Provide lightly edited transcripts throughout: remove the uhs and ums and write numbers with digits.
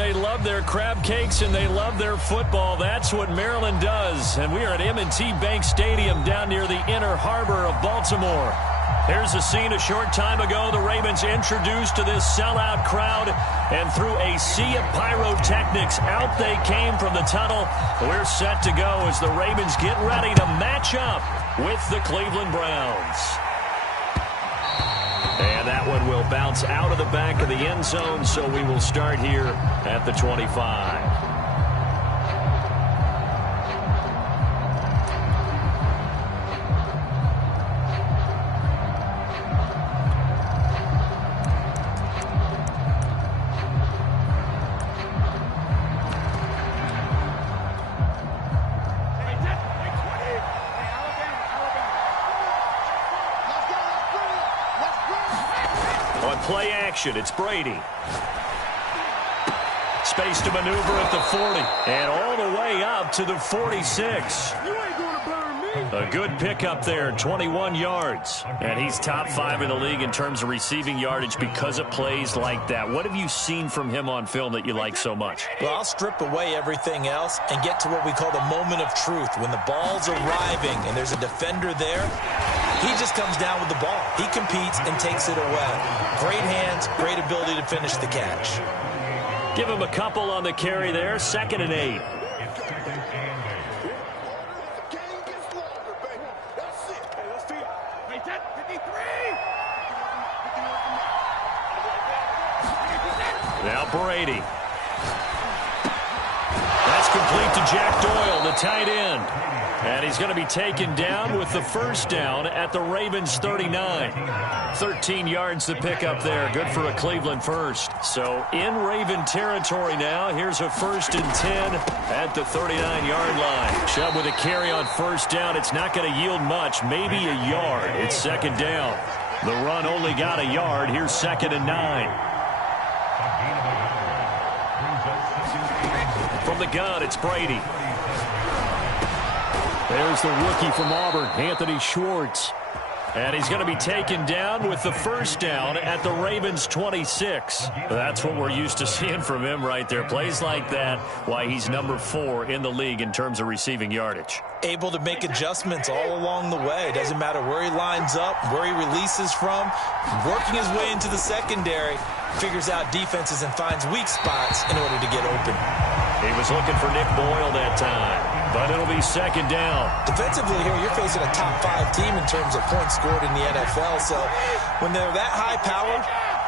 they love their crab cakes, and they love their football. That's what Maryland does. And we are at M&T Bank Stadium down near the Inner Harbor of Baltimore. Here's a scene a short time ago. The Ravens introduced to this sellout crowd, and through a sea of pyrotechnics, out they came from the tunnel. We're set to go as the Ravens get ready to match up with the Cleveland Browns. And that one will bounce out of the back of the end zone, so we will start here at the 25. Play action, it's Brady. Space to maneuver at the 40. And all the way up to the 46. A good pickup there, 21 yards. And he's top 5 in the league in terms of receiving yardage because of plays like that. What have you seen from him on film that you like so much? Well, I'll strip away everything else and get to what we call the moment of truth. When the ball's arriving and there's a defender there, he just comes down with the ball. He competes and takes it away. Great hands, great ability to finish the catch. Give him a couple on the carry there. 2nd and 8. Now Brady. That's complete to Jack Doyle, the tight end. And he's going to be taken down with the first down at the Ravens 39. 13 yards to pick up there. Good for a Cleveland first. So in Raven territory now. Here's a 1st and 10 at the 39-yard line. Chubb with a carry on first down. It's not going to yield much. Maybe a yard. It's 2nd down. The run only got a yard. Here's 2nd and 9. From the gun, it's Brady. There's the rookie from Auburn, Anthony Schwartz. And he's going to be taken down with the first down at the Ravens 26. That's what we're used to seeing from him right there. Plays like that, why he's number 4 in the league in terms of receiving yardage. Able to make adjustments all along the way. Doesn't matter where he lines up, where he releases from. Working his way into the secondary, figures out defenses and finds weak spots in order to get open. He was looking for Nick Boyle that time, but it'll be 2nd down. Defensively here, you're facing a top 5 team in terms of points scored in the NFL. So when they're that high power,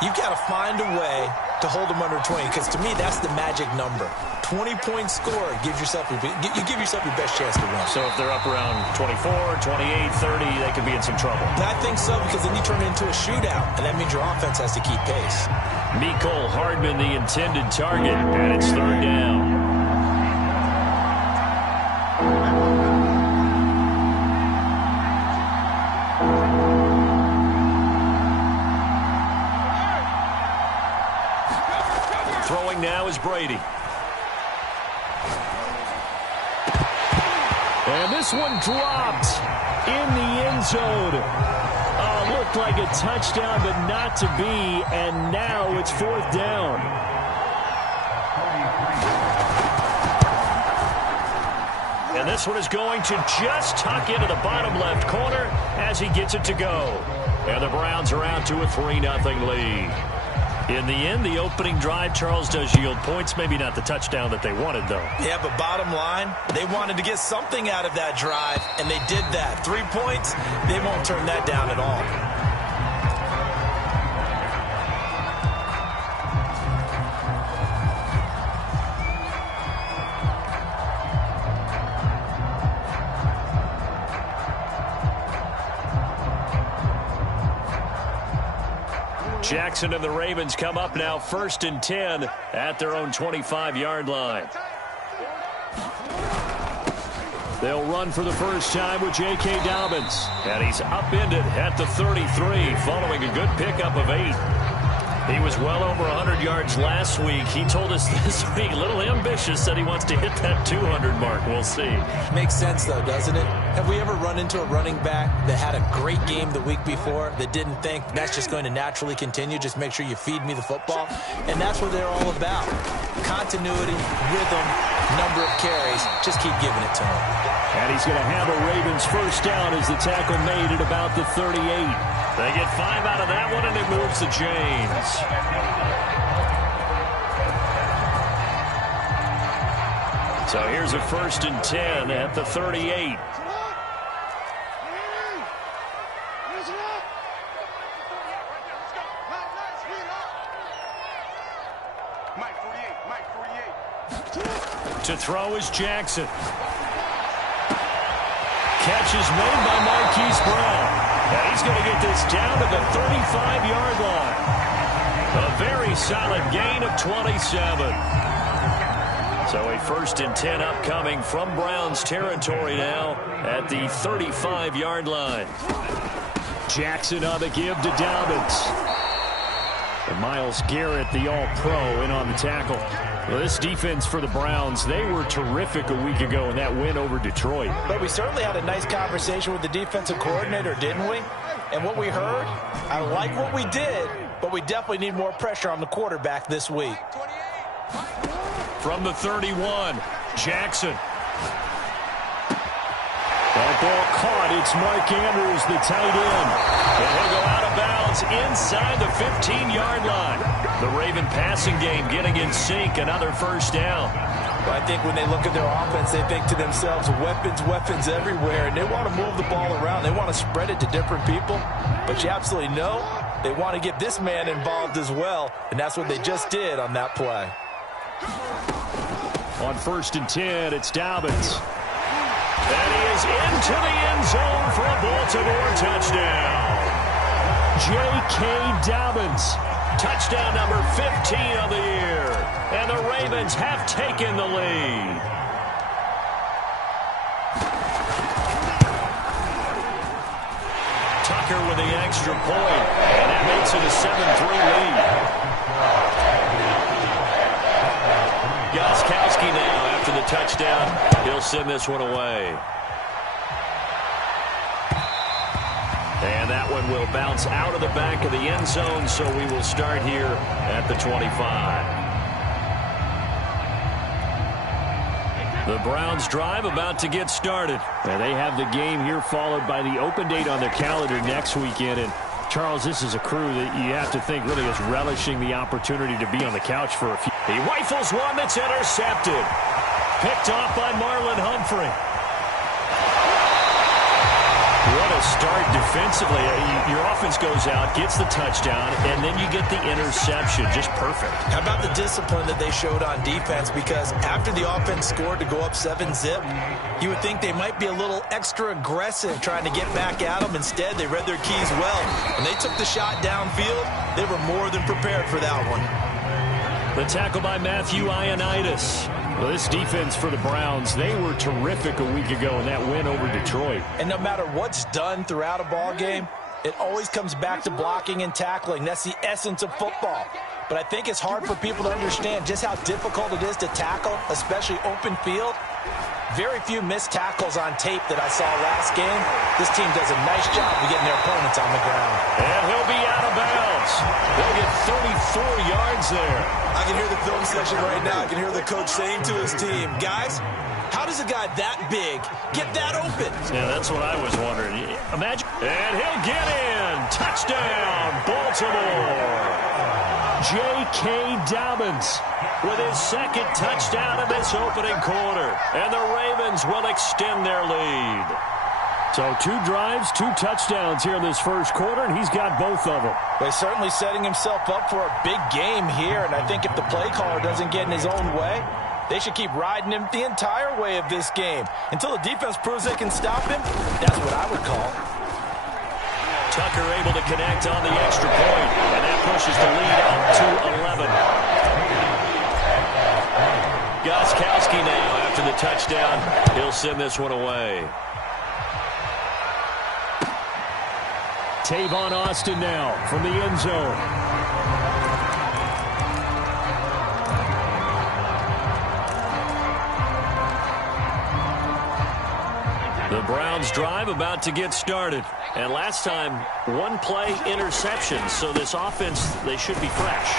you've got to find a way to hold them under 20, because to me, that's the magic number. 20 points scored gives yourself you give yourself your best chance to win. So if they're up around 24, 28, 30, they could be in some trouble. And I think so, because then you turn it into a shootout, and that means your offense has to keep pace. Mecole Hardman, the intended target, and it's 3rd down. Throwing now is Brady. And this one dropped in the end zone. Looked like a touchdown, but not to be. And now it's 4th down. And this one is going to just tuck into the bottom left corner as he gets it to go. And the Browns are out to a 3-0 lead. In the end, the opening drive, Charles, does yield points. Maybe not the touchdown that they wanted, though. Yeah, but bottom line, they wanted to get something out of that drive, and they did that. 3 points, they won't turn that down at all. Jackson and the Ravens come up now 1st and 10 at their own 25-yard line. They'll run for the first time with J.K. Dobbins. And he's upended at the 33 following a good pickup of 8. He was well over 100 yards last week. He told us this week, a little ambitious, said he wants to hit that 200 mark. We'll see. Makes sense, though, doesn't it? Have we ever run into a running back that had a great game the week before that didn't think that's just going to naturally continue? Just make sure you feed me the football. And that's what they're all about. continuity, rhythm, number of carries. Just keep giving it to him. And he's going to have a Ravens first down as the tackle made at about the 38. They get 5 out of that one, and it moves to James. So here's a 1st and 10 at the 38. To throw is Jackson. Catch is made by Marquise Brown. And he's going to get this down to the 35-yard line. A very solid gain of 27. So a 1st and 10 upcoming from Browns territory now at the 35-yard line. Jackson on the give to Dobbins. And Myles Garrett, the All-Pro, in on the tackle. Well, this defense for the Browns, they were terrific a week ago in that win over Detroit. But we certainly had a nice conversation with the defensive coordinator, didn't we? And what we heard, I like what we did, but we definitely need more pressure on the quarterback this week. From the 31, Jackson. That ball caught. It's Mark Andrews, the tight end. And he'll go out of bounds inside the 15-yard line. The Raven passing game getting in sync. Another first down. Well, I think when they look at their offense, they think to themselves, weapons, weapons everywhere. And they want to move the ball around. They want to spread it to different people. But you absolutely know they want to get this man involved as well. And that's what they just did on that play. On 1st and 10, it's Dobbins. And he is into the end zone for a Baltimore touchdown. J.K. Dobbins, touchdown number 15 of the year. And the Ravens have taken the lead. Tucker with the extra point, and that makes it a 7-3 lead. Gostkowski now after the touchdown. He'll send this one away. And that one will bounce out of the back of the end zone, so we will start here at the 25. The Browns drive about to get started. And they have the game here followed by the open date on their calendar next weekend. And Charles, this is a crew that you have to think really is relishing the opportunity to be on the couch for a few. He rifles one that's intercepted. Picked off by Marlon Humphrey. What a start defensively. Your offense goes out, gets the touchdown, and then you get the interception. Just perfect. How about the discipline that they showed on defense? Because after the offense scored to go up 7-zip, you would think they might be a little extra aggressive trying to get back at them. Instead, they read their keys well. When they took the shot downfield, they were more than prepared for that one. The tackle by Matthew Ioannidis. Well, this defense for the Browns, they were terrific a week ago in that win over Detroit. And no matter what's done throughout a ball game, it always comes back to blocking and tackling. That's the essence of football. But I think it's hard for people to understand just how difficult it is to tackle, especially open field. Very few missed tackles on tape that I saw last game. This team does a nice job of getting their opponents on the ground. And he'll be out of bounds. They'll get 34 yards there. I can hear the film session right now. I can hear the coach saying to his team, guys, how does a guy that big get that open? Yeah, that's what I was wondering. Imagine. And he'll get in. Touchdown, Baltimore. J.K. Dobbins with his second touchdown in this opening quarter. And the Ravens will extend their lead. So 2 drives, 2 touchdowns here in this first quarter, and he's got both of them. Well, he's certainly setting himself up for a big game here, and I think if the play caller doesn't get in his own way, they should keep riding him the entire way of this game. Until the defense proves they can stop him, that's what I would call. Tucker able to connect on the extra point, and that pushes the lead up to 11. Gostkowski now after the touchdown. He'll send this one away. Tavon Austin now from the end zone. The Browns drive about to get started. And last time, one-play interception. So this offense, they should be fresh.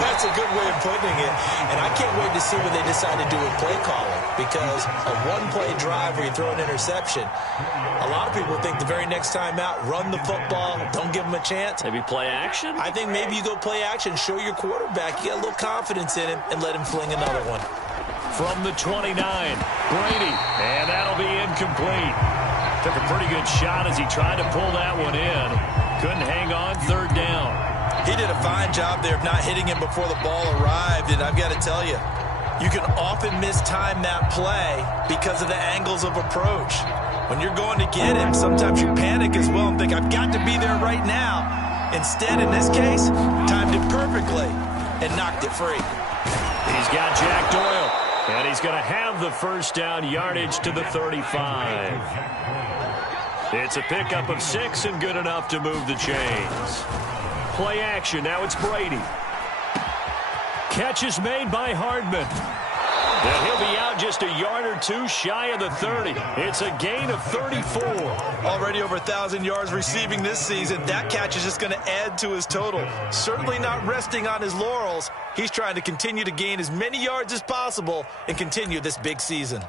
That's a good way of putting it. And I can't wait to see what they decide to do with play calling. Because a one-play drive where you throw an interception, a lot of people think the very next time out, run the football, don't give them a chance. Maybe play action? I think maybe you go play action, show your quarterback, you get a little confidence in him, and let him fling another one. From the 29, Brady, and that'll be incomplete. Took a pretty good shot as he tried to pull that one in. Couldn't hang on, third down. He did a fine job there of not hitting him before the ball arrived, and I've got to tell you, you can often mistime that play because of the angles of approach. When you're going to get him, sometimes you panic as well and think, I've got to be there right now. Instead, in this case, timed it perfectly and knocked it free. He's got Jack Doyle. And he's going to have the first down, yardage to the 35. It's a pickup of 6 and good enough to move the chains. Play action. Now it's Brady. Catch is made by Hardman. And he'll be out just a yard or two shy of the 30. It's a gain of 34. Already over 1,000 yards receiving this season. That catch is just going to add to his total. Certainly not resting on his laurels. He's trying to continue to gain as many yards as possible and continue this big season.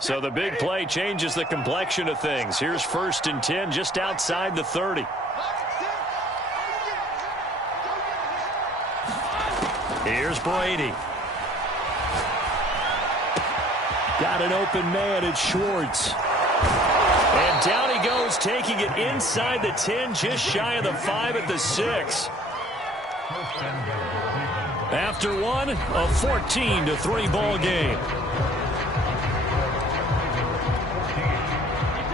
So the big play changes the complexion of things. Here's 1st and 10 just outside the 30. Here's Brady. Got an open man. It's Schwartz. And down he goes, taking it inside the 10, just shy of the 5 at the 6. After one, a 14-3 ball game.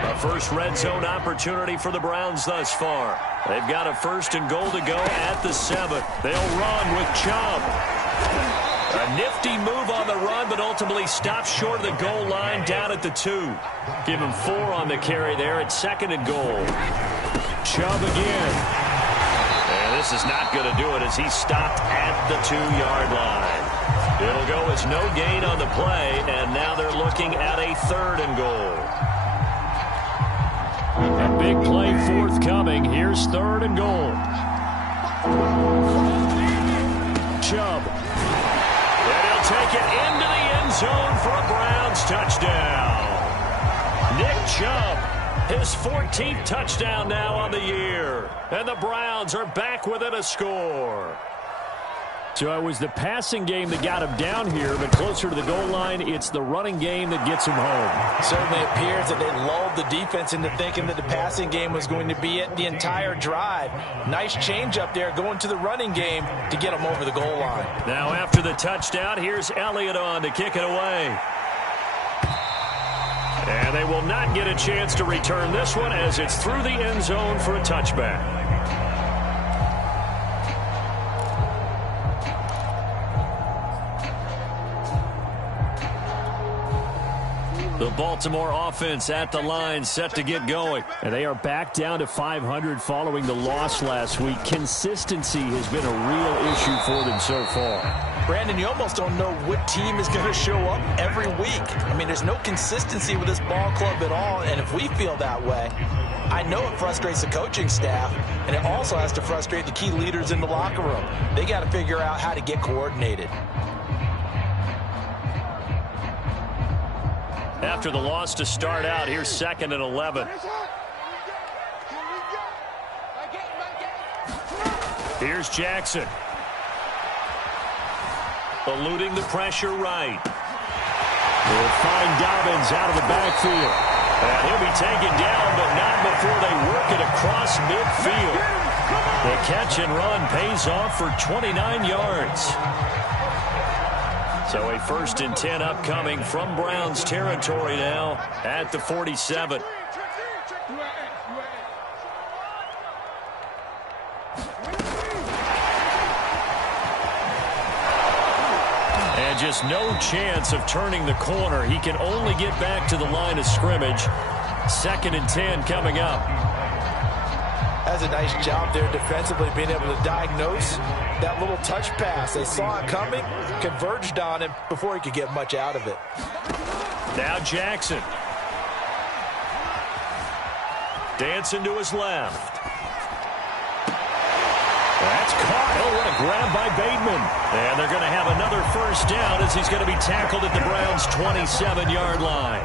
A first red zone opportunity for the Browns thus far. They've got a 1st and goal to go at the 7. They'll run with Chubb. A nifty move on the run, but ultimately stops short of the goal line down at the 2. Give him 4 on the carry there at 2nd and goal. Chubb again. And this is not going to do it as he's stopped at the 2-yard line. It'll go as no gain on the play, and now they're looking at a 3rd and goal. A big play forthcoming. Here's 3rd and goal. Chubb. And he'll take it into the end zone for a Browns touchdown. Nick Chubb, his 14th touchdown now on the year. And the Browns are back within a score. So it was the passing game that got him down here, but closer to the goal line, it's the running game that gets him home. Certainly appears that they lulled the defense into thinking that the passing game was going to be it the entire drive. Nice change up there going to the running game to get him over the goal line. Now after the touchdown, here's Elliott on to kick it away. And they will not get a chance to return this one as it's through the end zone for a touchback. The Baltimore offense at the line, set to get going. And they are back down to 500 following the loss last week. Consistency has been a real issue for them so far. Brandon, you almost don't know what team is going to show up every week. I mean, there's no consistency with this ball club at all, and if we feel that way, I know it frustrates the coaching staff, and it also has to frustrate the key leaders in the locker room. They got to figure out how to get coordinated. After the loss to start out, here's 2nd and 11. Here's Jackson. Eluding the pressure right. They'll find Dobbins out of the backfield. And he'll be taken down, but not before they work it across midfield. The catch and run pays off for 29 yards. So a 1st and 10 upcoming from Browns territory now at the 47. And just no chance of turning the corner. He can only get back to the line of scrimmage. 2nd and 10 coming up. Has a nice job there defensively, being able to diagnose that little touch pass. They saw it coming, converged on him before he could get much out of it. Now Jackson. Dancing to his left. That's caught. Oh, what a grab by Bateman. And they're going to have another first down as he's going to be tackled at the Browns' 27-yard line.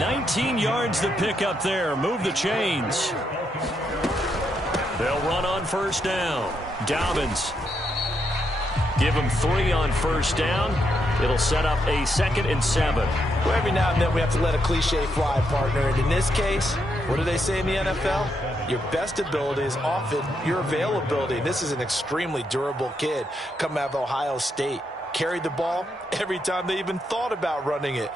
19 yards to pick up there. Move the chains. They'll run on first down. Dobbins. Give him 3 on first down. It'll set up a 2nd and 7. Well, every now and then we have to let a cliche fly, partner. And in this case, what do they say in the NFL? Your best ability is often your availability. This is an extremely durable kid coming out of Ohio State. Carried the ball every time they even thought about running it.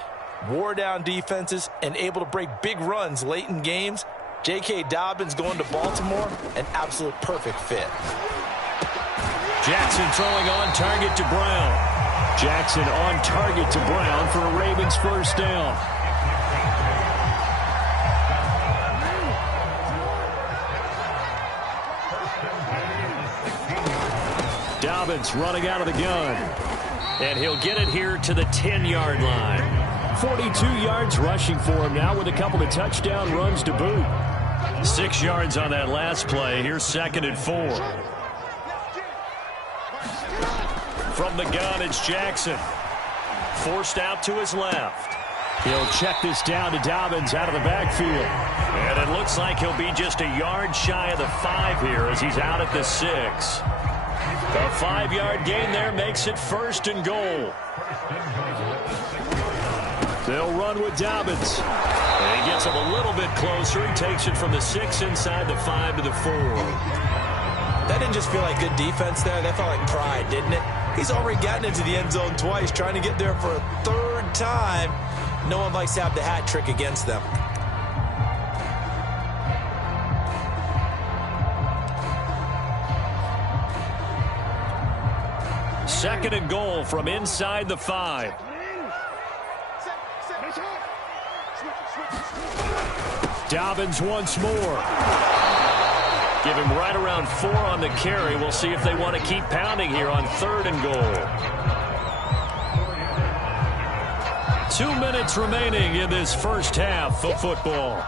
Wore down defenses and able to break big runs late in games. J.K. Dobbins going to Baltimore, an absolute perfect fit. Jackson throwing on target to Brown. Jackson on target to Brown for a Ravens first down. Dobbins running out of the gun. And he'll get it here to the 10-yard line. 42 yards rushing for him now with a couple of touchdown runs to boot. 6 yards on that last play. Here's 2nd and 4. From the gun, it's Jackson. Forced out to his left. He'll check this down to Dobbins out of the backfield. And it looks like he'll be just a yard shy of the 5 here as he's out at the 6. A 5-yard gain there makes it 1st and goal. They'll run with Dobbins. And he gets him a little bit closer. He takes it from the 6 inside the 5 to the 4. That didn't just feel like good defense there. That felt like pride, didn't it? He's already gotten into the end zone twice, trying to get there for a 3rd time. No one likes to have the hat trick against them. Second and goal from inside the 5. Dobbins once more. Give him right around 4 on the carry. We'll see if they want to keep pounding here on 3rd and goal. 2 minutes remaining in this first half of football.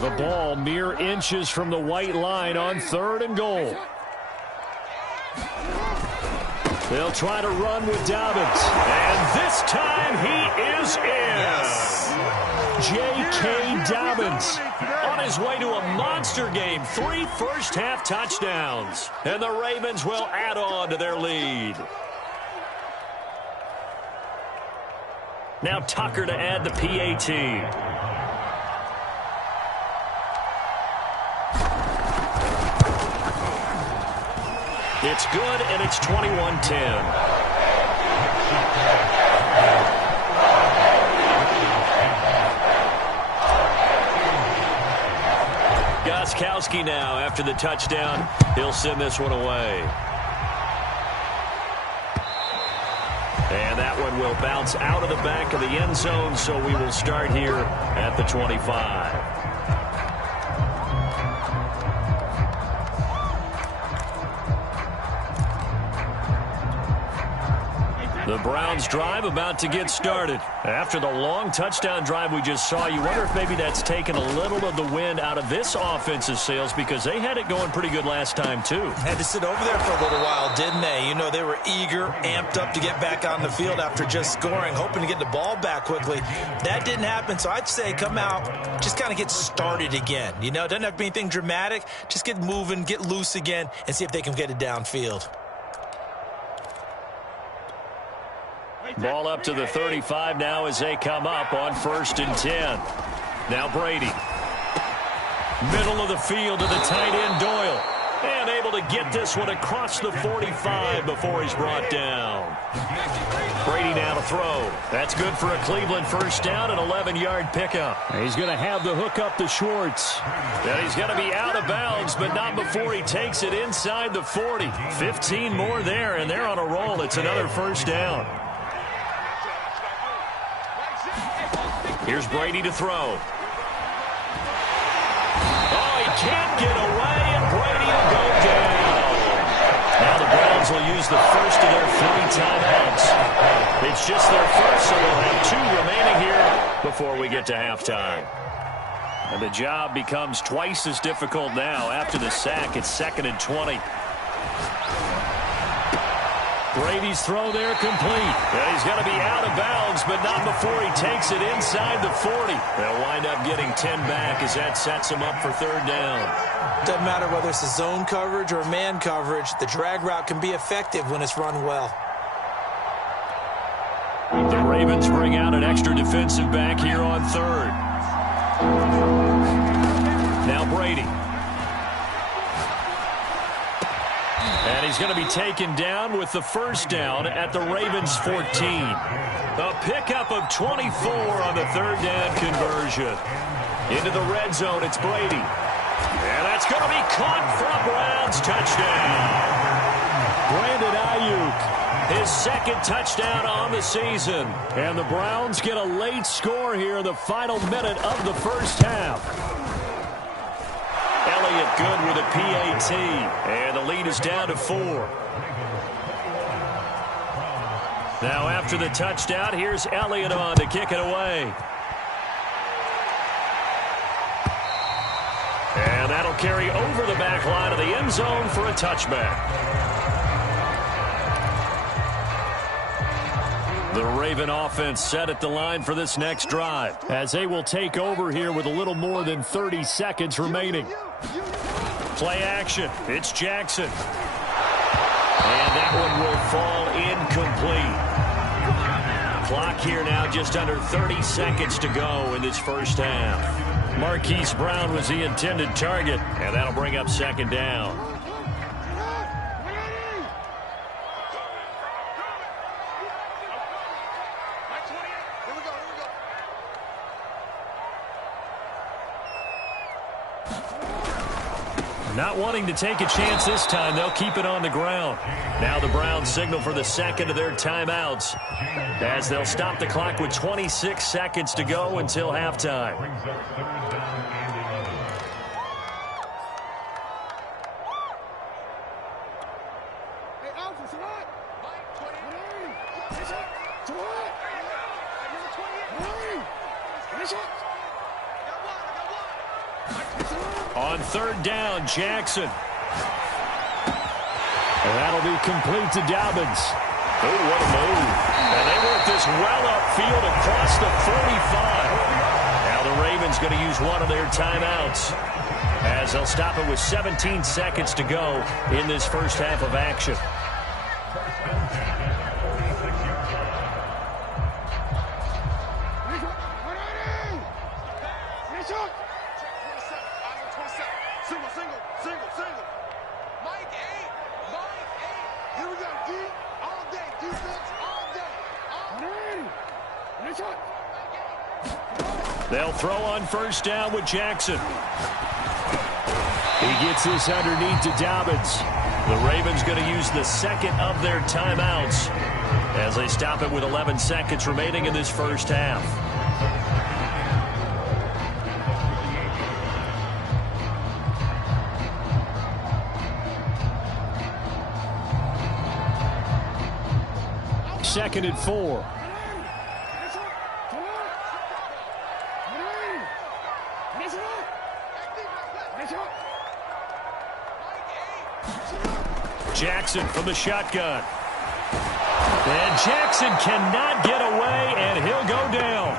The ball mere inches from the white line on 3rd and goal. They'll try to run with Dobbins. And this time he is in. Yes. J.K. Dobbins on his way to a monster game. 3 first-half touchdowns. And the Ravens will add on to their lead. Now Tucker to add the PAT. It's good, and it's 21-10. Gostkowski now after the touchdown. He'll send this one away. And that one will bounce out of the back of the end zone, so we will start here at the 25. The Browns drive about to get started. After the long touchdown drive we just saw, you wonder if maybe that's taken a little of the wind out of this offensive sails because they had it going pretty good last time too. Had to sit over there for a little while, didn't they? You know, they were eager, amped up to get back on the field after just scoring, hoping to get the ball back quickly. That didn't happen, so I'd say come out, just kind of get started again. You know, it doesn't have to be anything dramatic. Just get moving, get loose again, and see if they can get it downfield. Ball up to the 35 now as they come up on 1st and 10. Now Brady. Middle of the field to the tight end Doyle. And able to get this one across the 45 before he's brought down. Brady now to throw. That's good for a Cleveland first down, an 11-yard pickup. He's going to have the hook up to Schwartz. And he's going to be out of bounds, but not before he takes it inside the 40. 15 more there, and they're on a roll. It's another first down. Here's Brady to throw. Oh, he can't get away, and Brady will go down. Now the Browns will use the first of their 3 timeouts. It's just their first, so they'll have 2 remaining here before we get to halftime. And the job becomes twice as difficult now. After the sack, it's 2nd and 20. Brady's throw there complete. And he's going to be out of bounds, but not before he takes it inside the 40. They'll wind up getting 10 back as that sets him up for 3rd down. Doesn't matter whether it's a zone coverage or man coverage, the drag route can be effective when it's run well. The Ravens bring out an extra defensive back here on 3rd. Now Brady. And he's going to be taken down with the first down at the Ravens 14. A pickup of 24 on the 3rd down conversion. Into the red zone, it's Brady. And that's going to be caught for a Browns touchdown. Brandon Ayuk, his 2nd touchdown on the season. And the Browns get a late score here in the final minute of the first half. Elliott good with a PAT. And the lead is down to 4. Now after the touchdown, here's Elliott on to kick it away. And that'll carry over the back line of the end zone for a touchback. The Raven offense set at the line for this next drive as they will take over here with a little more than 30 seconds remaining. Play action. It's Jackson. And that one will fall incomplete. Clock here now just under 30 seconds to go in this first half. Marquise Brown was the intended target, and that'll bring up 2nd down. Not wanting to take a chance this time, they'll keep it on the ground. Now the Browns signal for the 2nd of their timeouts as they'll stop the clock with 26 seconds to go until halftime. On 3rd down, Jackson. And that'll be complete to Dobbins. Oh, what a move. And they work this well upfield across the 45. Now the Ravens going to use one of their timeouts as they'll stop it with 17 seconds to go in this first half of action. They'll throw on 1st down with Jackson. He gets this underneath to Dobbins. The Ravens going to use the 2nd of their timeouts as they stop it with 11 seconds remaining in this first half. Second and 4. Jackson from the shotgun. And Jackson cannot get away, and he'll go down.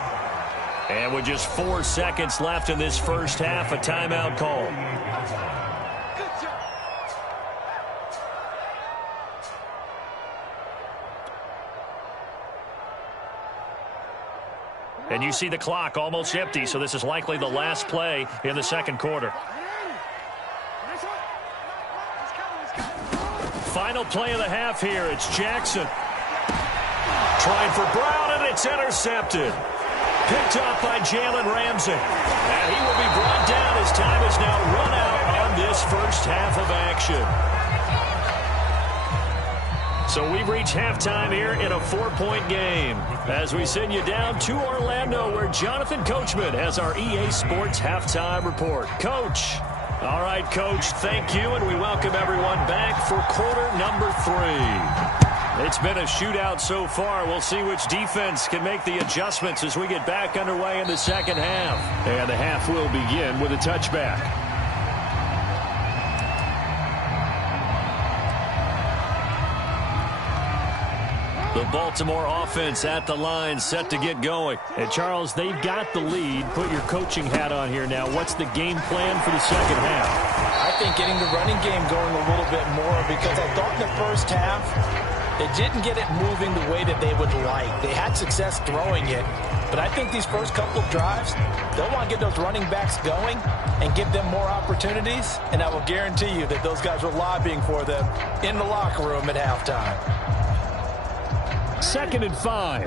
And with just 4 seconds left in this first half, a timeout call. And you see the clock almost empty, so this is likely the last play in the 2nd quarter. Final play of the half here. It's Jackson. Trying for Brown, and it's intercepted. Picked off by Jalen Ramsey. And he will be brought down as time is now run out on this first half of action. So we've reached halftime here in a 4-point game as we send you down to Orlando where Jonathan Coachman has our EA Sports halftime report. Coach. All right, Coach, thank you, and we welcome everyone back for quarter number 3. It's been a shootout so far. We'll see which defense can make the adjustments as we get back underway in the second half. And the half will begin with a touchback. The Baltimore offense at the line, set to get going. And, Charles, they've got the lead. Put your coaching hat on here now. What's the game plan for the second half? I think getting the running game going a little bit more because I thought in the first half they didn't get it moving the way that they would like. They had success throwing it, but I think these first couple of drives, they'll want to get those running backs going and give them more opportunities, and I will guarantee you that those guys were lobbying for them in the locker room at halftime. 2nd and 5.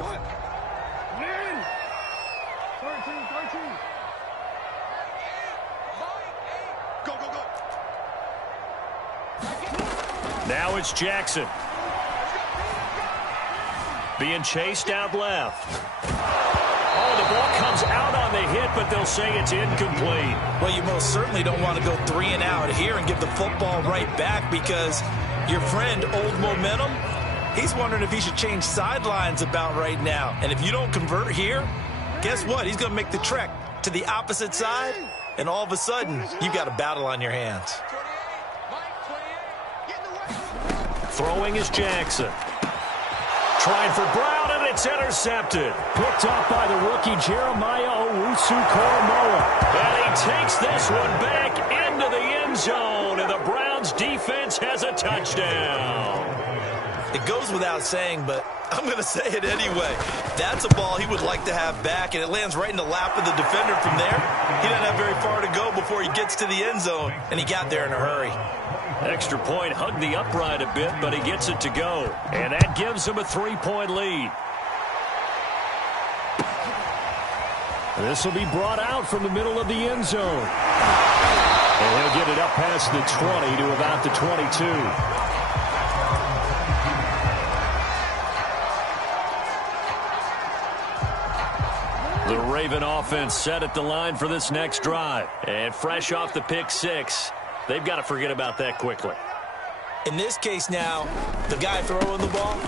Now it's Jackson. Being chased out left. Oh, the ball comes out on the hit, but they'll say it's incomplete. Well, you most certainly don't want to go 3 and out here and give the football right back because your friend, Old Momentum, he's wondering if he should change sidelines about right now. And if you don't convert here, guess what? He's going to make the trek to the opposite side, and all of a sudden, you've got a battle on your hands. Throwing is Jackson. Trying for Brown, and it's intercepted. Picked up by the rookie Jeremiah Owusu-Koramoah. And he takes this one back into the end zone, and the Browns defense has a touchdown. It goes without saying, but I'm going to say it anyway. That's a ball he would like to have back, and it lands right in the lap of the defender from there. He doesn't have very far to go before he gets to the end zone, and he got there in a hurry. Extra point, hugged the upright a bit, but he gets it to go. And that gives him a 3-point lead. This will be brought out from the middle of the end zone. And he'll get it up past the 20 to about the 22. The Raven offense set at the line for this next drive. And fresh off the pick 6, they've got to forget about that quickly. In this case now, the guy throwing the ball,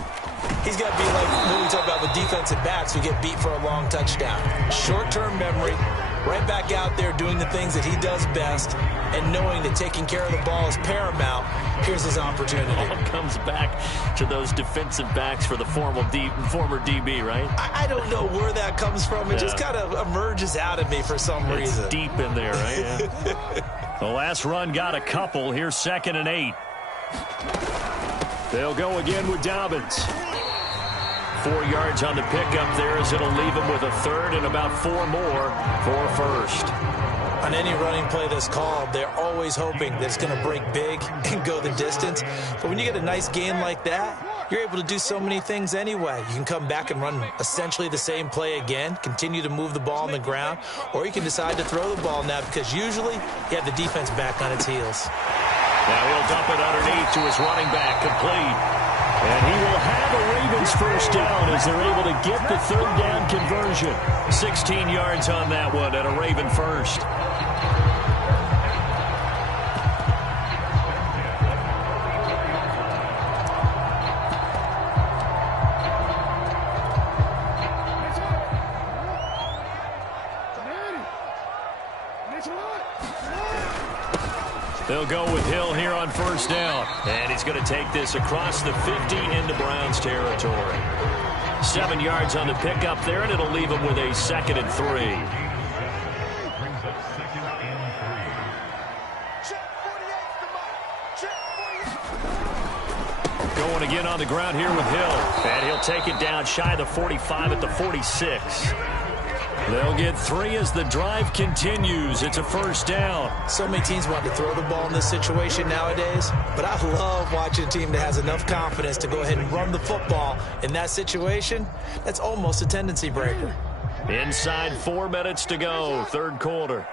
he's got to be like when we talk about with defensive backs who get beat for a long touchdown. Short-term memory, right back out there doing the things that he does best, and knowing that taking care of the ball is paramount. Here's his opportunity. It all comes back to those defensive backs for the former DB, right? I don't know where that comes from. It just kind of emerges out of me for some reason. It's deep in there, right? Yeah. The last run got a couple. Here's 2nd and 8. They'll go again with Dobbins. 4 yards on the pickup there as it'll leave him with a 3rd and about 4 more for a 1st. On any running play that's called, they're always hoping that it's going to break big and go the distance. But when you get a nice gain like that, you're able to do so many things anyway. You can come back and run essentially the same play again, continue to move the ball on the ground, or you can decide to throw the ball now because usually you have the defense back on its heels. Now he'll dump it underneath to his running back, complete. And he will have a Ravens first down as they're able to get the 3rd down conversion. 16 yards on that one at a Raven first. They'll go with Hill here on first down. And he's going to take this across the 50 into Browns territory. 7 yards on the pickup there, and it'll leave him with a 2nd and 3. Going again on the ground here with Hill. And he'll take it down shy of the 45 at the 46. They'll get 3 as the drive continues. It's a first down. So many teams want to throw the ball in this situation nowadays, but I love watching a team that has enough confidence to go ahead and run the football in that situation. That's almost a tendency breaker. Inside 4 minutes to go, 3rd quarter.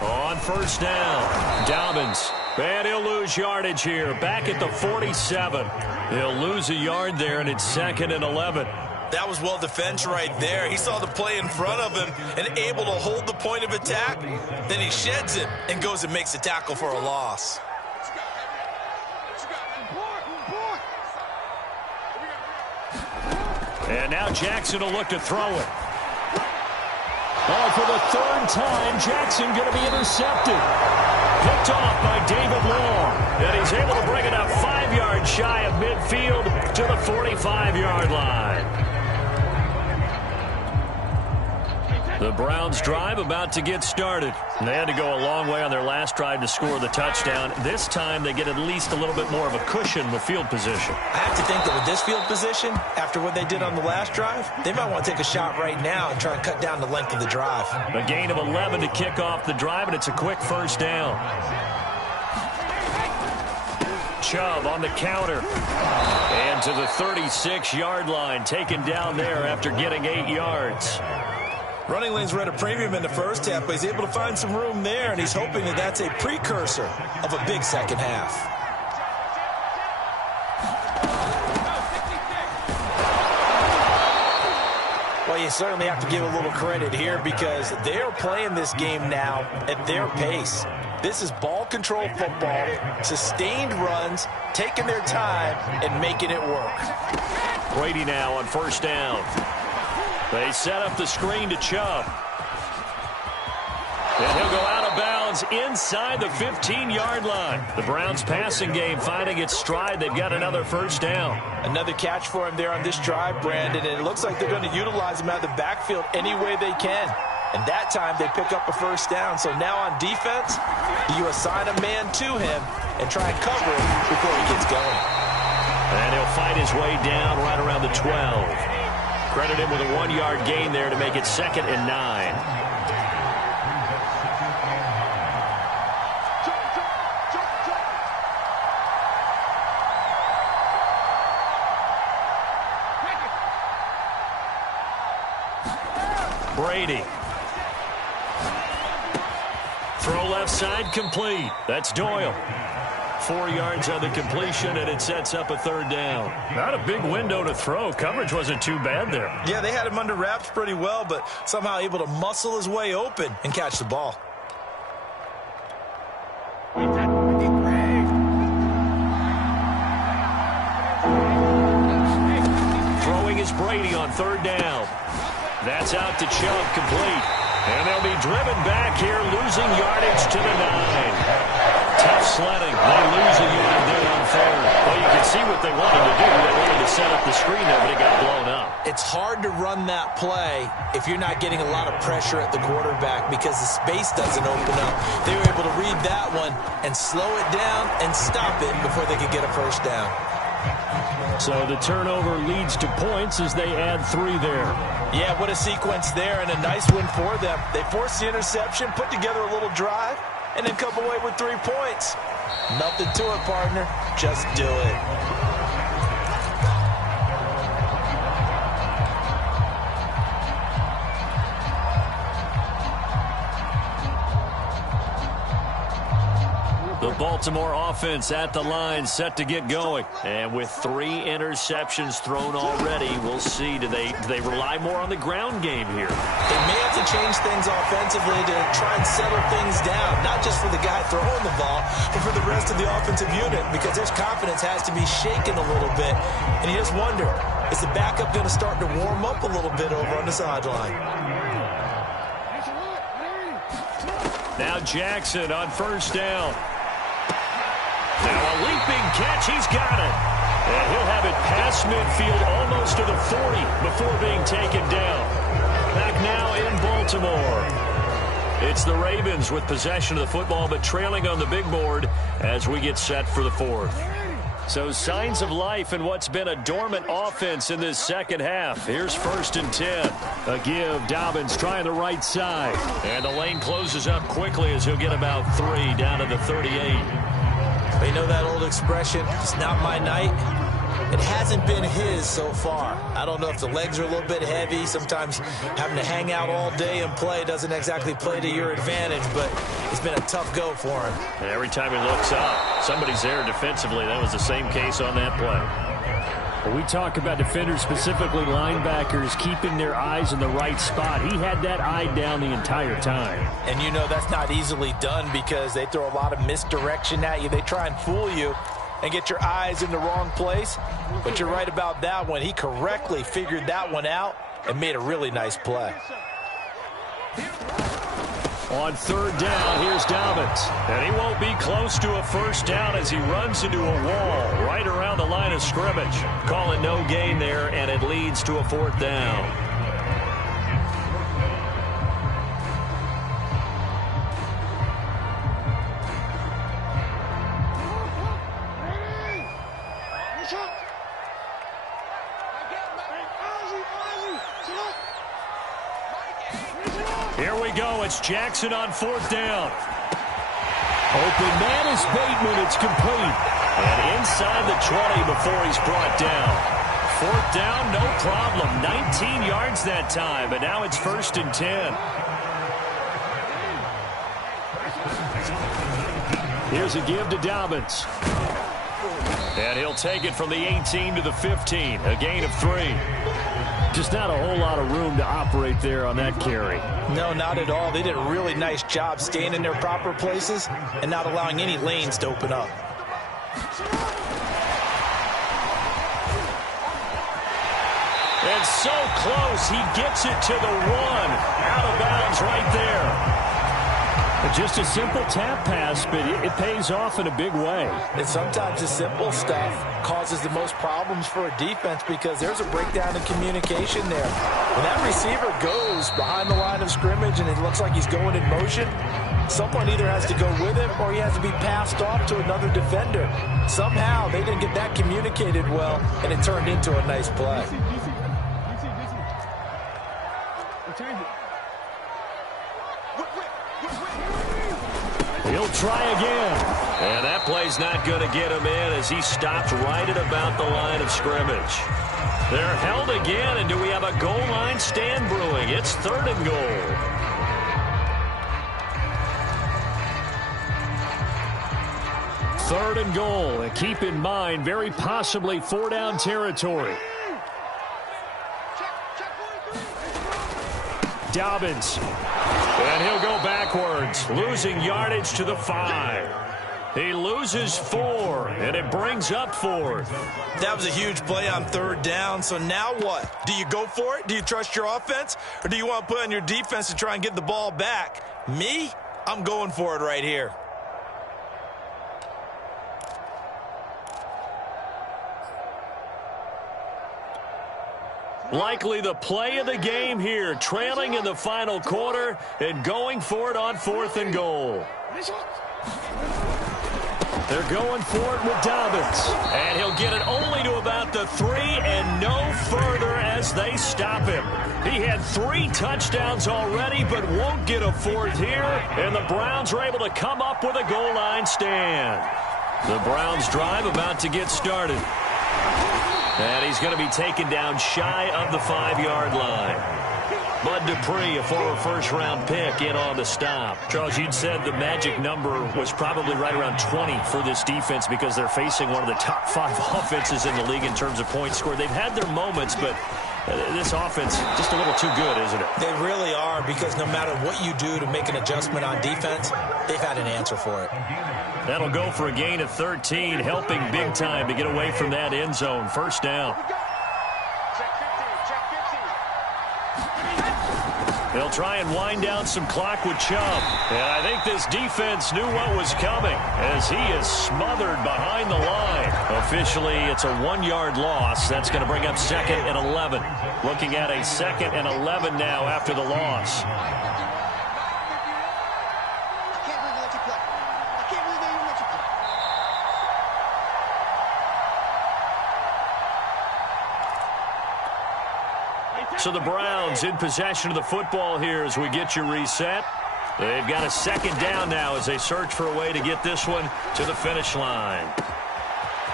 On first down, Dobbins And he'll lose yardage here. Back at the 47. He'll lose a yard there, and it's 2nd and 11. That was well defense right there. He saw the play in front of him and able to hold the point of attack. Then he sheds it and goes and makes a tackle for a loss. And now Jackson will look to throw it. Oh, for the 3rd time, Jackson going to be intercepted. Picked off by David Long. And he's able to bring it up 5 yards shy of midfield to the 45-yard line. The Browns drive about to get started. They had to go a long way on their last drive to score the touchdown. This time they get at least a little bit more of a cushion with field position. I have to think that with this field position, after what they did on the last drive, they might want to take a shot right now and try and cut down the length of the drive. A gain of 11 to kick off the drive, and it's a quick 1st down. Chubb on the counter. And to the 36-yard line, taken down there after getting 8 yards. Running lanes were at a premium in the first half, but he's able to find some room there, and he's hoping that that's a precursor of a big second half. Well, you certainly have to give a little credit here because they're playing this game now at their pace. This is ball control football, sustained runs, taking their time, and making it work. Brady now on 1st down. They set up the screen to Chubb. And he'll go out of bounds inside the 15-yard line. The Browns passing game finding its stride. They've got another 1st down. Another catch for him there on this drive, Brandon, and it looks like they're going to utilize him out of the backfield any way they can. And that time they pick up a 1st down. So now on defense, you assign a man to him and try and cover him before he gets going. And he'll fight his way down right around the 12. Credit him with a 1-yard gain there to make it 2nd and 9. Brady. Throw left side complete. That's Doyle. 4 yards on the completion, and it sets up a 3rd down. Not a big window to throw. Coverage wasn't too bad there. Yeah, they had him under wraps pretty well, but somehow able to muscle his way open and catch the ball. Throwing is Brady on 3rd down. That's out to Chubb, complete. And they'll be driven back here, losing yardage to the 9. Tough sledding. They lose a yard there on 3rd. Well, you can see what they wanted to do. They wanted to set up the screen there, but it got blown up. It's hard to run that play if you're not getting a lot of pressure at the quarterback because the space doesn't open up. They were able to read that one and slow it down and stop it before they could get a 1st down. So the turnover leads to points as they add 3 there. Yeah, what a sequence there and a nice win for them. They forced the interception, put together a little drive, and then come away with 3 points. Nothing to it, partner. Just do it. The Baltimore offense at the line, set to get going. And with 3 interceptions thrown already, we'll see. Do they rely more on the ground game here? They may have to change things offensively to try and settle things down, not just for the guy throwing the ball, but for the rest of the offensive unit, because his confidence has to be shaken a little bit. And you just wonder, is the backup going to start to warm up a little bit over on the sideline? Now Jackson on 1st down. Now a leaping catch, he's got it. And he'll have it past midfield almost to the 40 before being taken down. Back now in Baltimore. It's the Ravens with possession of the football, but trailing on the big board as we get set for the 4th. So signs of life in what's been a dormant offense in this 2nd half. Here's 1st and 10. A give, Dobbins trying the right side. And the lane closes up quickly as he'll get about 3 down to the 38. You know that old expression, it's not my night. It hasn't been his so far. I don't know if the legs are a little bit heavy. Sometimes having to hang out all day and play doesn't exactly play to your advantage, but it's been a tough go for him. And every time he looks up, somebody's there defensively. That was the same case on that play. When we talk about defenders, specifically linebackers, keeping their eyes in the right spot, he had that eye down the entire time. And you know that's not easily done because they throw a lot of misdirection at you. They try and fool you and get your eyes in the wrong place. But you're right about that one. He correctly figured that one out and made a really nice play. On third down, here's Dobbins. And he won't be close to a first down as he runs into a wall right around the line of scrimmage. Calling no gain there, and it leads to a fourth down. Here we go. It's Jackson on fourth down. Open man is Bateman. It's complete. And inside the 20 before he's brought down. Fourth down, no problem. 19 yards that time, but now it's 1st and 10. Here's a give to Dobbins. And he'll take it from the 18 to the 15. A gain of 3. Just not a whole lot of room to operate there on that carry. No, not at all. They did a really nice job staying in their proper places and not allowing any lanes to open up. And so close, he gets it to the 1. Out of bounds right there. Just a simple tap pass, but it pays off in a big way. And sometimes the simple stuff causes the most problems for a defense because there's a breakdown in communication there. When that receiver goes behind the line of scrimmage and it looks like he's going in motion, someone either has to go with him or he has to be passed off to another defender. Somehow they didn't get that communicated well, and it turned into a nice play. He'll try again. And that play's not going to get him in as he stopped right at about the line of scrimmage. They're held again, and do we have a goal line stand brewing? It's 3rd and goal. Third and goal. And keep in mind, very possibly 4-down territory. Dobbins. And he'll go backwards, losing yardage to the 5. He loses 4, and it brings up 4th. That was a huge play on 3rd down, so now what? Do you go for it? Do you trust your offense? Or do you want to put on your defense to try and get the ball back? Me? I'm going for it right here. Likely the play of the game here, trailing in the final quarter and going for it on 4th and goal. They're going for it with Dobbins. And he'll get it only to about the 3 and no further as they stop him. He had 3 touchdowns already but won't get a 4th here. And the Browns are able to come up with a goal line stand. The Browns drive about to get started. And he's going to be taken down shy of the 5-yard line. Bud Dupree, a former first-round pick, in on the stop. Charles, you'd said the magic number was probably right around 20 for this defense because they're facing one of the top 5 offenses in the league in terms of points scored. They've had their moments, but this offense just a little too good, isn't it? They really are, because no matter what you do to make an adjustment on defense, they've had an answer for it. That'll go for a gain of 13, helping big time to get away from that end zone. 1st down. They'll try and wind down some clock with Chubb. And I think this defense knew what was coming as he is smothered behind the line. Officially, it's a 1-yard loss. That's going to bring up 2nd and 11. Looking at a 2nd and 11 now after the loss. So the Browns in possession of the football here as we get you reset. They've got a 2nd down now as they search for a way to get this one to the finish line.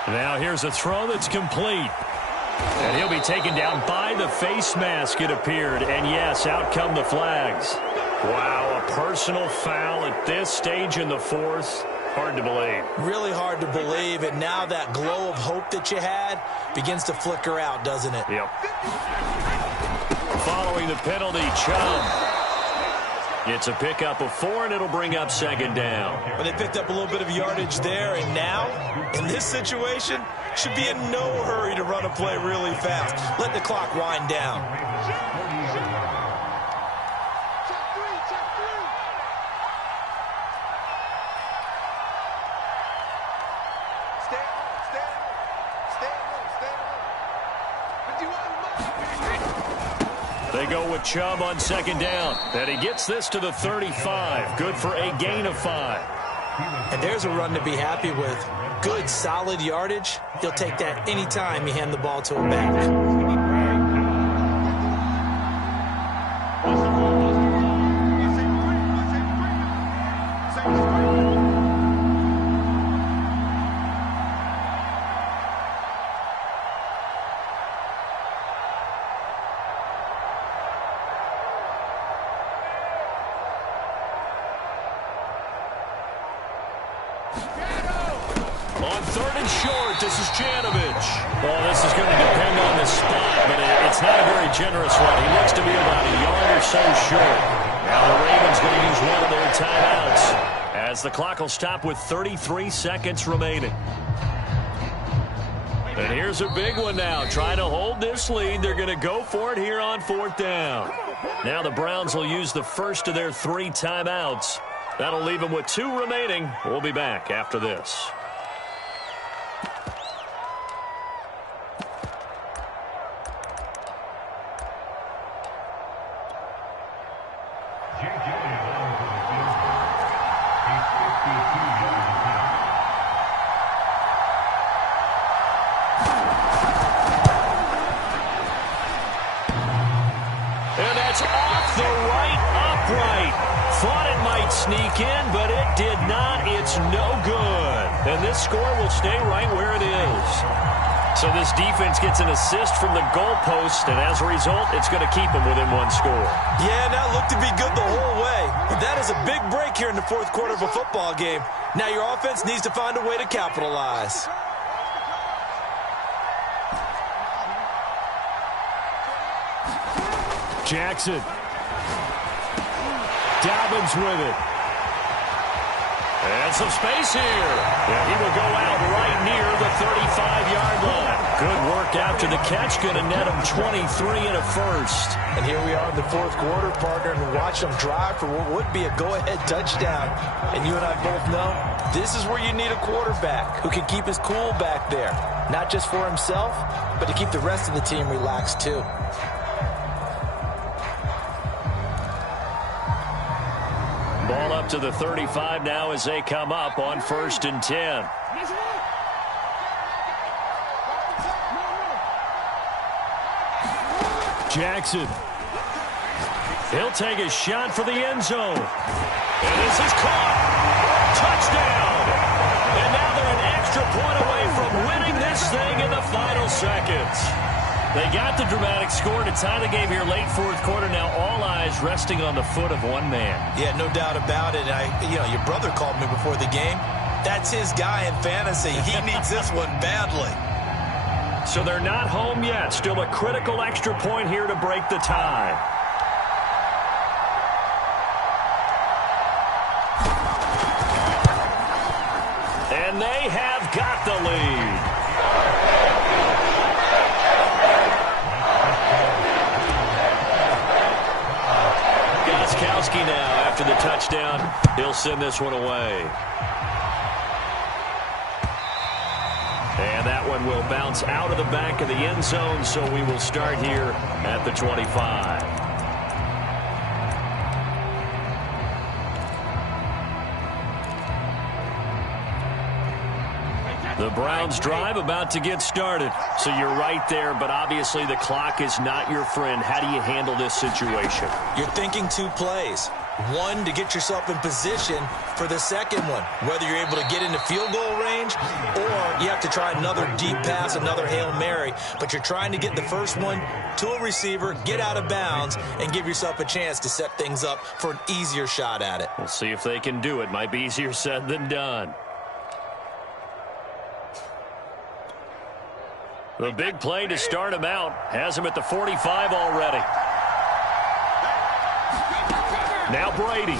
Now here's a throw that's complete. And he'll be taken down by the face mask, it appeared. And yes, out come the flags. Wow, a personal foul at this stage in the fourth. Hard to believe. Really hard to believe. And now that glow of hope that you had begins to flicker out, doesn't it? Yep. Following the penalty, Chubb. It's a pickup of 4, and it'll bring up second down. But they picked up a little bit of yardage there, and now, in this situation, should be in no hurry to run a play really fast. Let the clock wind down. They go with Chubb on second down. And he gets this to the 35. Good for a gain of 5. And there's a run to be happy with. Good, solid yardage. He'll take that anytime you hand the ball to a back. On third and short, this is Janovich. Well, this is going to depend on the spot, but it's not a very generous one. He looks to be about a yard or so short. Now the Ravens going to use one of their timeouts as the clock will stop with 33 seconds remaining. And here's a big one now. Trying to hold this lead. They're going to go for it here on fourth down. Now the Browns will use the first of their 3 timeouts. That'll leave them with 2 remaining. We'll be back after this. And that's off the right upright. Thought it might sneak in, but it did not. It's no good. And this score will stay right where it is. So this defense gets an assist from the goalpost, and as a result, it's going to keep them within 1 score. Yeah, that looked to be good the whole way. But that is a big break here in the fourth quarter of a football game. Now your offense needs to find a way to capitalize. Jackson. Dobbins with it. And some space here. Yeah, he will go out right near the 35-yard line. Good work after the catch. Going to net him 23 and a first. And here we are in the fourth quarter, partner, and watch them drive for what would be a go-ahead touchdown. And you and I both know this is where you need a quarterback who can keep his cool back there. Not just for himself, but to keep the rest of the team relaxed too. Ball up to the 35 now as they come up on 1st and 10. Jackson. He'll take a shot for the end zone. And this is caught. Touchdown. And now they're an extra point away from winning this thing in the final seconds. They got the dramatic score to tie the game here late fourth quarter. Now all eyes resting on the foot of one man. Yeah, no doubt about it. Your brother called me before the game. That's his guy in fantasy. He needs this one badly. So they're not home yet. Still a critical extra point here to break the tie. And they have got the lead. Gostkowski now after the touchdown. He'll send this one away. And that one will bounce out of the back of the end zone, so we will start here at the 25. The Browns drive about to get started. So you're right there, but obviously the clock is not your friend. How do you handle this situation? You're thinking 2 plays. One, to get yourself in position for the second one, whether you're able to get into field goal range or you have to try another deep pass, another Hail Mary. But you're trying to get the first one to a receiver, get out of bounds, and give yourself a chance to set things up for an easier shot at it. We'll see if they can do it. Might be easier said than done. The big play to start him out has him at the 45 already. Now Brady.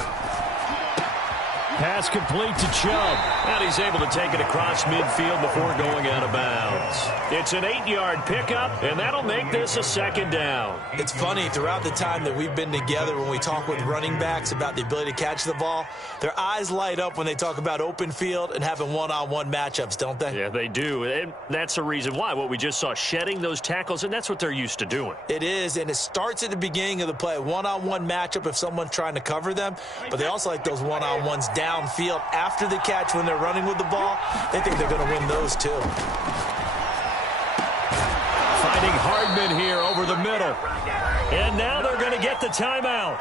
Pass complete to Chubb. And he's able to take it across midfield before going out of bounds. It's an 8-yard pickup, and that'll make this a second down. It's funny, throughout the time that we've been together, when we talk with running backs about the ability to catch the ball, their eyes light up when they talk about open field and having one-on-one matchups, don't they? Yeah, they do. And that's the reason why. What we just saw, shedding those tackles, and that's what they're used to doing. It is, and it starts at the beginning of the play. One-on-one matchup if someone's trying to cover them, but they also like those one-on-ones downfield after the catch when they're running with the ball. They think they're going to win those too. Finding Hardman here over the middle. And now they're going to get the timeout.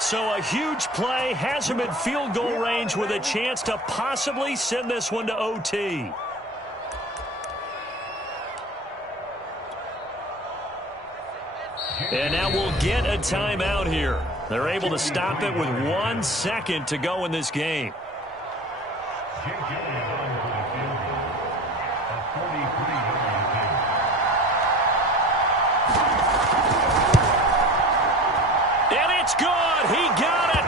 So a huge play has him in field goal range with a chance to possibly send this one to OT. And now we'll get a timeout here. They're able to stop it with 1 second to go in this game. And it's good. He got it.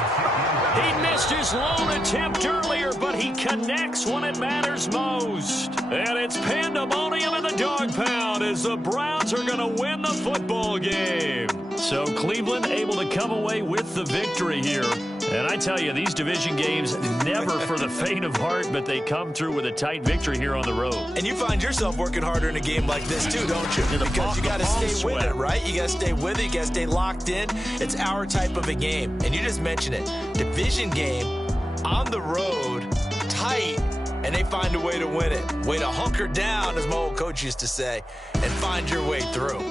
He missed his lone attempt earlier, but he connects when it matters most. And it's pandemonium in the dog pound as the Browns are going to win the football game. So Cleveland able to come away with the victory here. And I tell you, these division games, never for the faint of heart, but they come through with a tight victory here on the road. And you find yourself working harder in a game like this too, don't you? Because you got to stay with it, right? You got to stay with it. You got to stay locked in. It's our type of a game. And you just mentioned it. Division game, on the road, tight, and they find a way to win it. Way to hunker down, as my old coach used to say, and find your way through.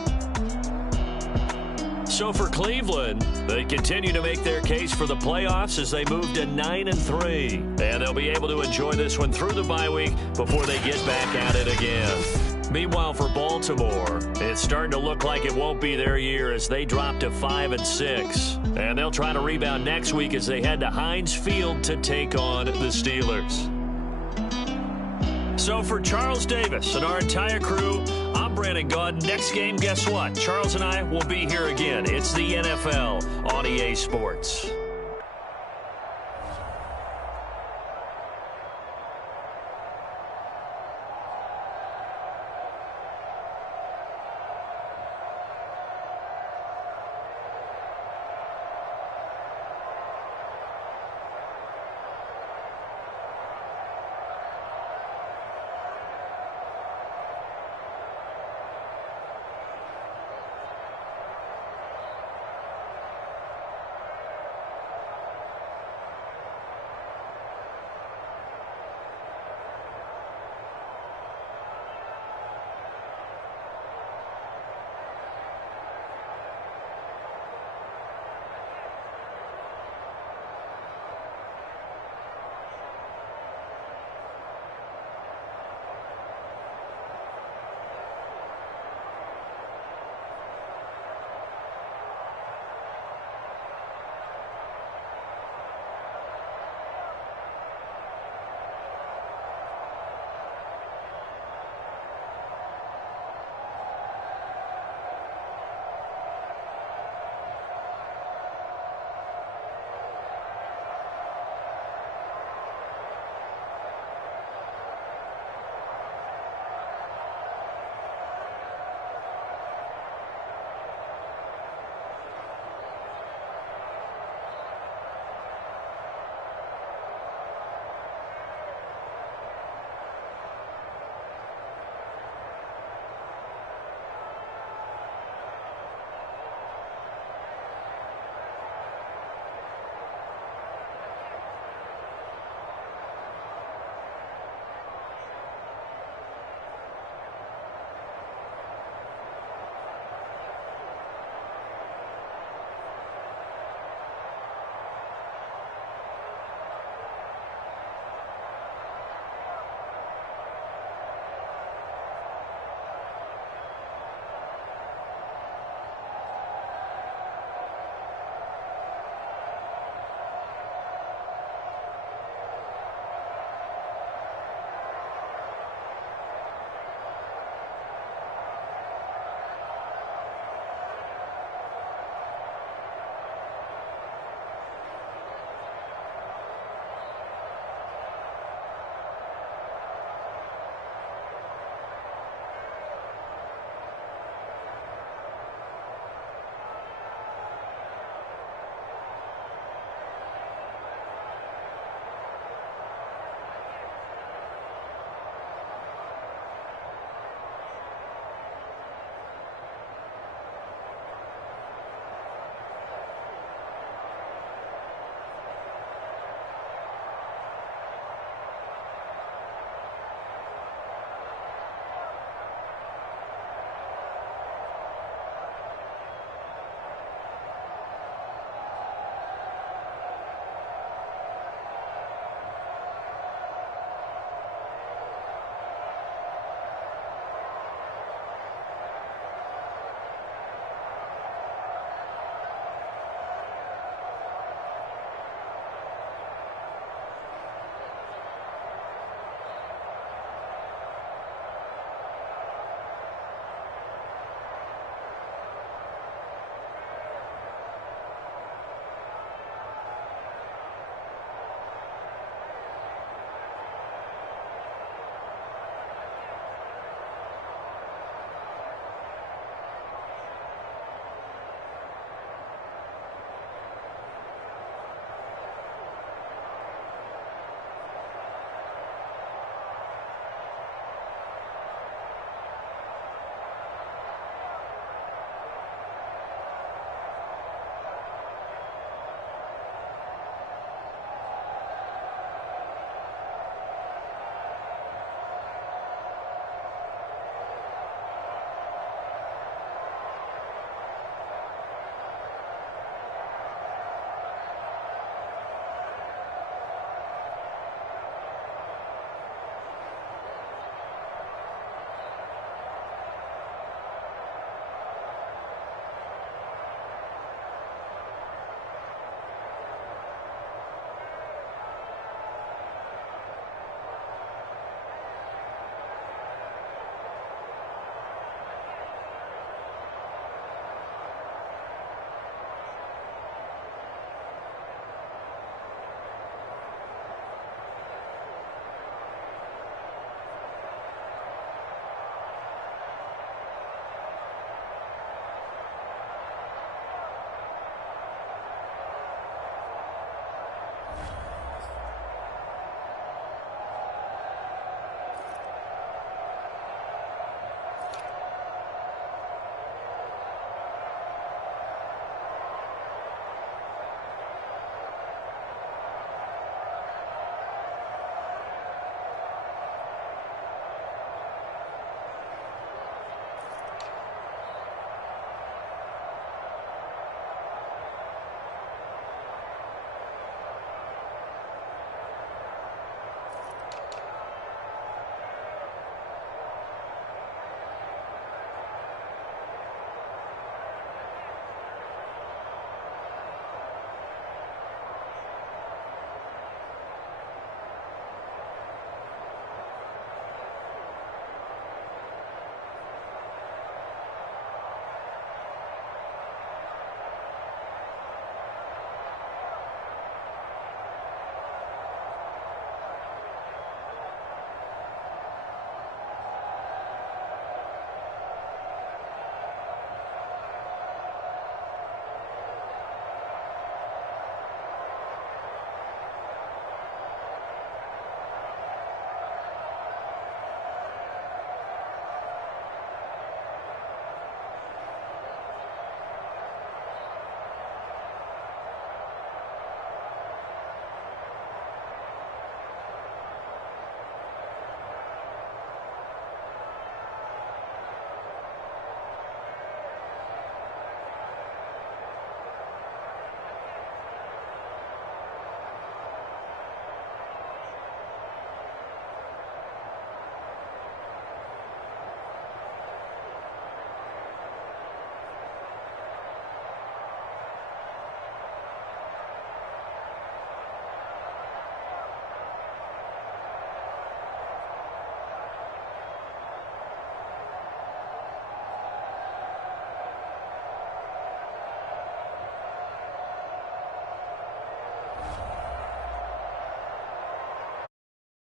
So for Cleveland, they continue to make their case for the playoffs as they move to 9-3. And they'll be able to enjoy this one through the bye week before they get back at it again. Meanwhile, for Baltimore, it's starting to look like it won't be their year as they drop to 5-6. And they'll try to rebound next week as they head to Heinz Field to take on the Steelers. So for Charles Davis and our entire crew, I'm Brandon Gaudin. Next game, guess what? Charles and I will be here again. It's the NFL on EA Sports.